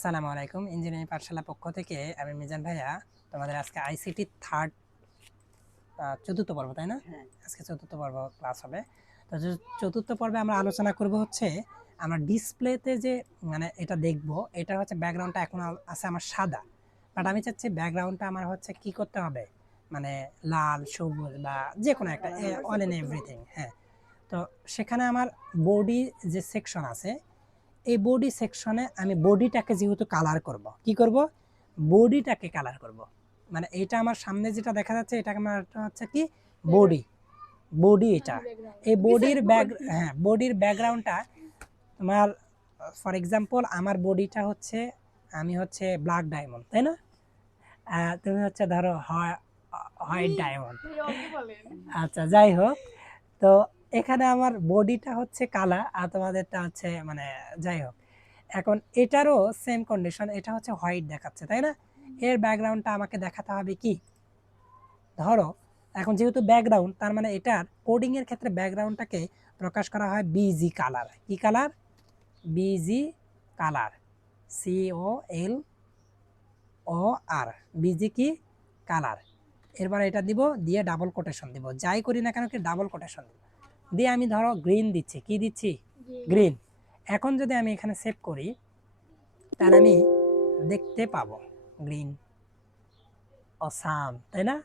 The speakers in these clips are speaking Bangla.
আসসালামু আলাইকুম। ইঞ্জিনিয়ারিং পাঠশালা পক্ষ থেকে আমি মিজান ভাইয়া তোমাদের আজকে আইসিটি থার্ড চতুর্থ পর্ব, তাই না? হ্যাঁ। আজকে চতুর্থ পর্ব ক্লাস হবে। তো চতুর্থ পর্বে আমরা আলোচনা করব হচ্ছে আমরা ডিসপ্লেতে যে মানে এটা দেখব, এটা হচ্ছে ব্যাকগ্রাউন্ডটা এখন আছে আমার সাদা, বাট আমি চাচ্ছি ব্যাকগ্রাউন্ডটা আমার হচ্ছে কি করতে হবে, মানে লাল, সবুজ বা যে কোনো একটা অল ইন এভরিথিং। হ্যাঁ, তো সেখানে আমার বডি যে সেকশন আছে, এই বডি সেকশনে আমি বডিটাকে যেহেতু কালার করব, কি করব, বডিটাকে কালার করব। মানে এটা আমার সামনে যেটা দেখা যাচ্ছে এটা আমার হচ্ছে কি বডি, বডি এটা। এই বডির হ্যাঁ, বডির ব্যাকগ্রাউন্ডটা তোমার, ফর এক্সাম্পল আমার বডিটা হচ্ছে, আমি হচ্ছে ব্ল্যাক ডায়মন্ড, তাই না? তুমি হচ্ছে ধরো হোয়াইট ডায়মন্ড। আচ্ছা, যাই হোক, তো এখানে আমার বডিটা হচ্ছে কালা আর তোমাদেরটা হচ্ছে মানে, যাই হোক, এখন এটারও সেম কন্ডিশন, এটা হচ্ছে হোয়াইট দেখাচ্ছে, তাই না? এর ব্যাকগ্রাউন্ডটা আমাকে দেখাতে হবে কি, ধরো এখন যেহেতু ব্যাকগ্রাউন্ড, তার মানে এটার কোডিং এর ক্ষেত্রে ব্যাকগ্রাউন্ডটাকে প্রকাশ করা হয় বিজি কালার। কি colour? Busy colour, COLOR, busy কি কালার। এরপর এটা দিব, দিয়ে ডাবল কোটেশন দিব, যাই করি না কেন কি ডাবল কোটেশন দিব, দিয়ে আমি ধরো গ্রিন দিচ্ছি, কি দিচ্ছি, গ্রিন। এখন যদি আমি এখানে সেভ করি তাহলে আমি দেখতে পাবো গ্রিন, অসাম, তাই না?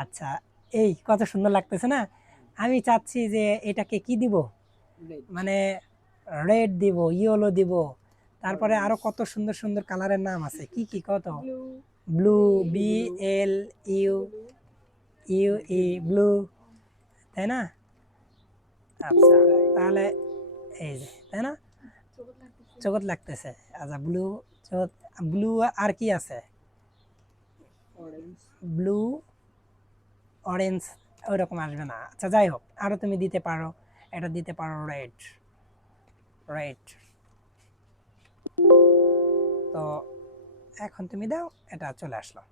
আচ্ছা, এই কত সুন্দর লাগতেছে না? আমি চাচ্ছি যে এটাকে কি দিব, মানে রেড দিব, ইয়েলো দিব, তারপরে আরো কত সুন্দর সুন্দর কালারের নাম আছে, কি কি কত, ব্লু, BLUE, ব্লু, তাই না? আচ্ছা, তাহলে এই যে, তাই না, জগৎ লাগতেছে। আচ্ছা, ব্লু, ব্লু আর কি আছে, ব্লু, অরেঞ্জ, ওই রকম আসবে না। আচ্ছা, যাই হোক, আরো তুমি দিতে পারো, এটা দিতে পারো রেড, রেড। তো এখন তুমি দাও, এটা চলে আসলো,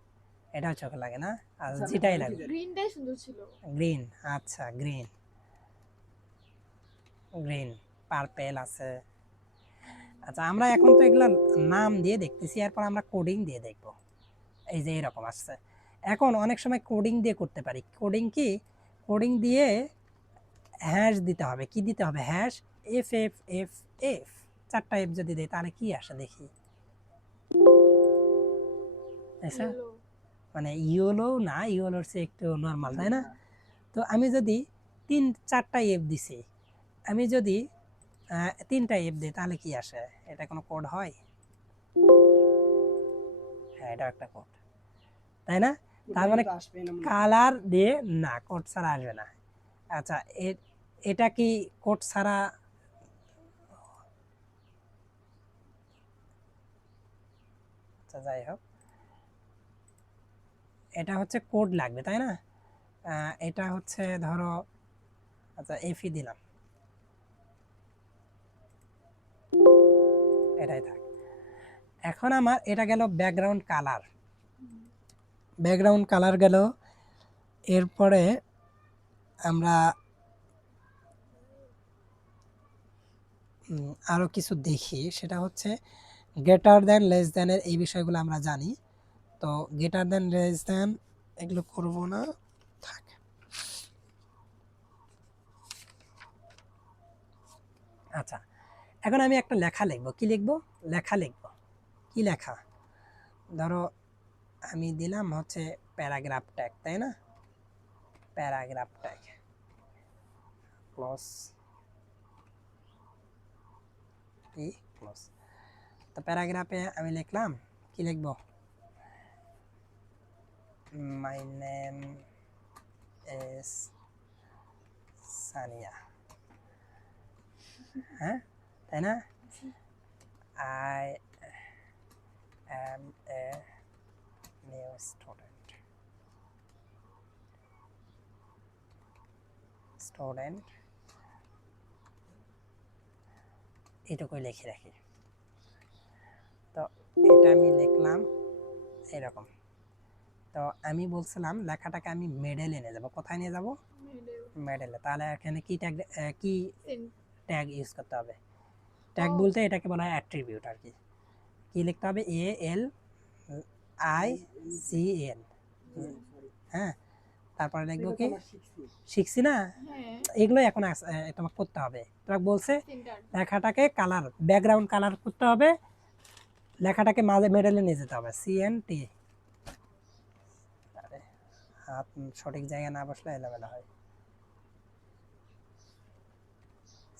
এটাও চোখে লাগে না, আর যেটাই লাগে, গ্রিনটাই সুন্দর ছিল। গ্রিন, আচ্ছা গ্রিন, গ্রিন, পার্পেল আছে। আচ্ছা, আমরা এখন তো এগুলা নাম দিয়ে দেখতেছি, এরপর আমরা কোডিং দিয়ে দেখব। এই যে এরকম আসছে। এখন অনেক সময় কোডিং দিয়ে করতে পারি। কোডিং কি, কোডিং দিয়ে হ্যাশ দিতে হবে, কি দিতে হবে, হ্যাশ, FFFF, 4টা এফ যদি দেয় তাহলে কি আসে দেখি, আচ্ছা, মানে ইয়েলো না, ইয়েলোর চেয়ে একটু নর্মাল, তাই না? তো আমি যদি 4টা এফ দিছি, আমি যদি 3টা এফ দিই তাহলে কি আসে, এটা কোনো কোড হয়? হ্যাঁ, এটা একটা কোড, তাই না? তার মানে কালার দিয়ে না, কোড ছাড়া আসবে না। আচ্ছা, এটা কি কোড ছাড়া, আচ্ছা যাই হোক, এটা হচ্ছে কোড লাগবে, তাই না? এটা হচ্ছে ধরো, আচ্ছা এফই দিলাম, এটাই থাক। এখন আমার এটা গেল ব্যাকগ্রাউন্ড কালার, ব্যাকগ্রাউন্ড কালার গেল। এরপরে আমরা আরো কিছু দেখি, সেটা হচ্ছে গ্রেটার দেন, লেস দেনের এই বিষয়গুলো আমরা জানি। তো গ্রেটার দেন, লেস দেন এগুলো করব না, থাক। আচ্ছা, এখন আমি একটা লেখা লিখবো, কি লিখবো, লেখা লিখবো, কি লেখা, ধরো আমি দিলাম হচ্ছে প্যারাগ্রাফ ট্যাগ, তাই না? Paragraph tag close, close. তো প্যারাগ্রাফে আমি লিখলাম, কি লিখবো, মাই নেম ইজ সানিয়া, হ্যাঁ, তাই না? I am a new student, student, এটুকুই লিখে রাখি। তো এটা আমি লিখলাম এরকম। তো আমি বলছিলাম লেখাটাকে আমি মেডেলে নিয়ে যাব, কোথায় নিয়ে যাব, মেডেলে। তাহলে এখানে কি ট্যাগ, কি ট্যাগ ইউজ করতে হবে, ট্যাগ বলতে এটাকে বলা হয় অ্যাট্রিবিউট আর কি। কি লিখতে হবে? ALICN। হ্যাঁ, তারপরে লিখবো কি? শিখছি না, এগুলো এখন তোমাকে করতে হবে। তোমাকে বলছে লেখাটাকে কালার, ব্যাকগ্রাউন্ড কালার করতে হবে, লেখাটাকে মাঝে মিডলে নিয়ে যেতে হবে। CNT, হাত সঠিক জায়গায় না বসলে এলোমেলো হয়।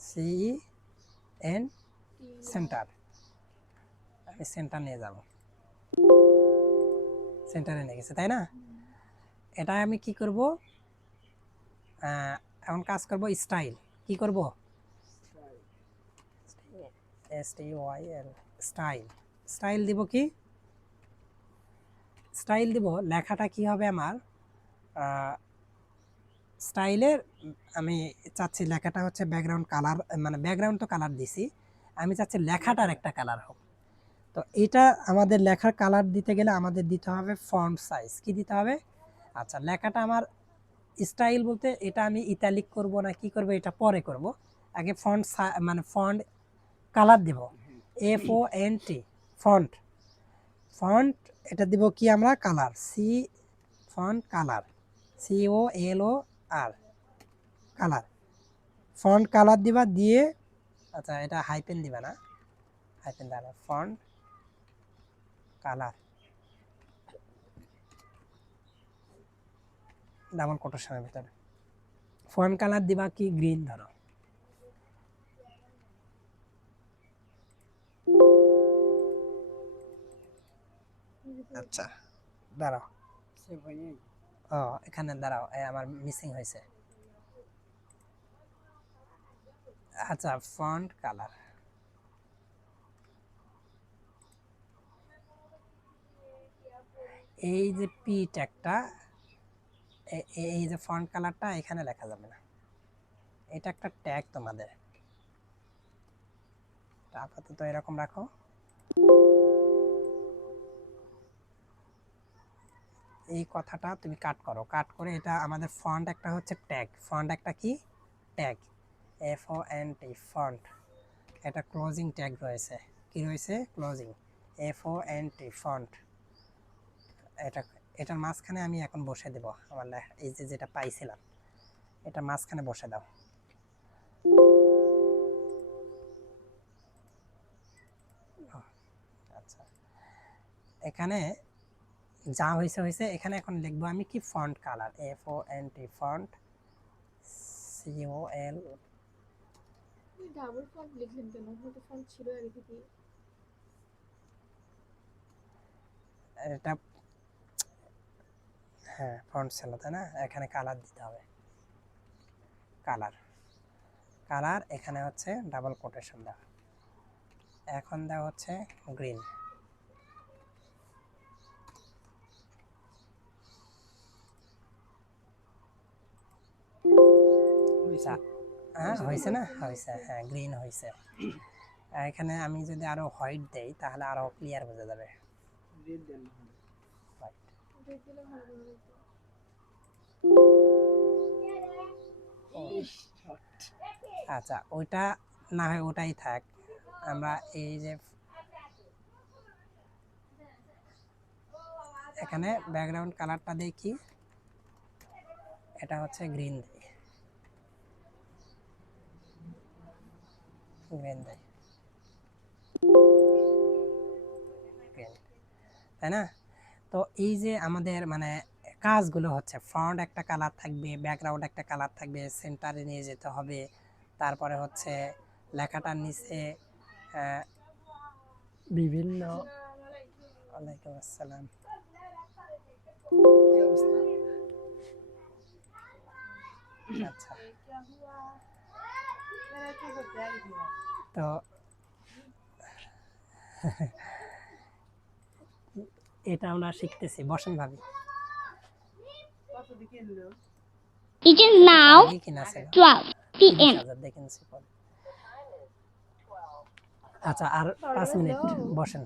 CEN, centre. আমি সেন্টার নিয়ে যাব, সেন্টারে নিয়ে গেছে, তাই না? এটা আমি কি করব? এখন কাজ করব স্টাইল। কি করব? STYL, style. স্টাইল দিব কি? স্টাইল দিব, লেখাটা কি হবে আমার স্টাইলের, আমি চাচ্ছি লেখাটা হচ্ছে ব্যাকগ্রাউন্ড কালার, মানে ব্যাকগ্রাউন্ড তো কালার দিছি, আমি চাচ্ছি লেখাটার একটা কালার হোক। তো এটা আমাদের লেখার কালার দিতে গেলে আমাদের দিতে হবে ফন্ট সাইজ। কি দিতে হবে? আচ্ছা, লেখাটা আমার স্টাইল বলতে এটা আমি ইটালিক করব না কি করব এটা পরে করব, আগে ফন্ট মানে ফন্ট কালার দিব। FONT, font. ফন্ট এটা দিব কি আমরা? Colour. Font colour, COLOR, colour. Font colour দিবা, দিয়ে আচ্ছা এটা হাইপেন দিবা না, হাইপেন দেওয়া না, ফন্ট কালার ডাবল কোটেশনের ভিতরে। ফন্ট কালার দিবা কি? গ্রিন ধরো। আচ্ছা দাঁড়াও, ও এখানে দাঁড়াও, আমার মিসিং হয়েছে। আচ্ছা, ফন্ট কালার, এই যে পি ট্যাগটা, এই যে ফন্ট কালারটা এখানে লেখা যাবে না, এটা একটা ট্যাগ তোমাদের। আপাতত এরকম রাখো। এই কথাটা তুমি কাট করো, কাট করে এটা আমাদের ফন্ট একটা হচ্ছে ট্যাগ, ফন্ট একটা কি? Tag, FONT, font. এটা ক্লোজিং ট্যাগ রয়েছে, কি রয়েছে? Closing, FONT, font. এটা, এটার মাঝখানে আমি এখন বসে দেব আমার এই যে যেটা পাইছিলাম, এটা মাঝখানে বসে দাও। আচ্ছা, এখানে যা হয়েছে হয়েছে, এখানে এখন লিখবো আমি কি? Font colour, FONT, font COL। Double font লিখলেন কেন? হয়তো ফন্ট ছিল আর কি। এটা হ্যাঁ ফন্ট ছিল, তাই না? এখানে কালার দিতে হবে, কালার। কালার এখানে হচ্ছে ডাবল কোটেশন দেওয়া, এখন দেওয়া হচ্ছে গ্রিন। হ্যাঁ হয়েছে না? হয়েছে, হ্যাঁ গ্রিন হয়েছে। এখানে আমি যদি আরো হোয়াইট দেই তাহলে আরো ক্লিয়ার বোঝা যাবে। আচ্ছা, ওইটা না হয় ওটাই থাক, আমরা এই যে এখানে ব্যাকগ্রাউন্ড কালারটা দেখি, এটা হচ্ছে গ্রিন দেই, গ্রিন দেই, গ্রিন, তাই না? তো এই যে আমাদের মানে কাজগুলো হচ্ছে, ফন্ট একটা কালার থাকবে, ব্যাকগ্রাউন্ড একটা কালার থাকবে, সেন্টারে নিয়ে যেতে হবে, তারপরে হচ্ছে লেখাটার নিচে বিভিন্ন, ওয়ালাইকুম আসসালাম, আচ্ছা তো এটা আমরা শিখতেছি, বসেন ভাবি। It is now 12 p.m. আচ্ছা আর 5 মিনিট বসেন।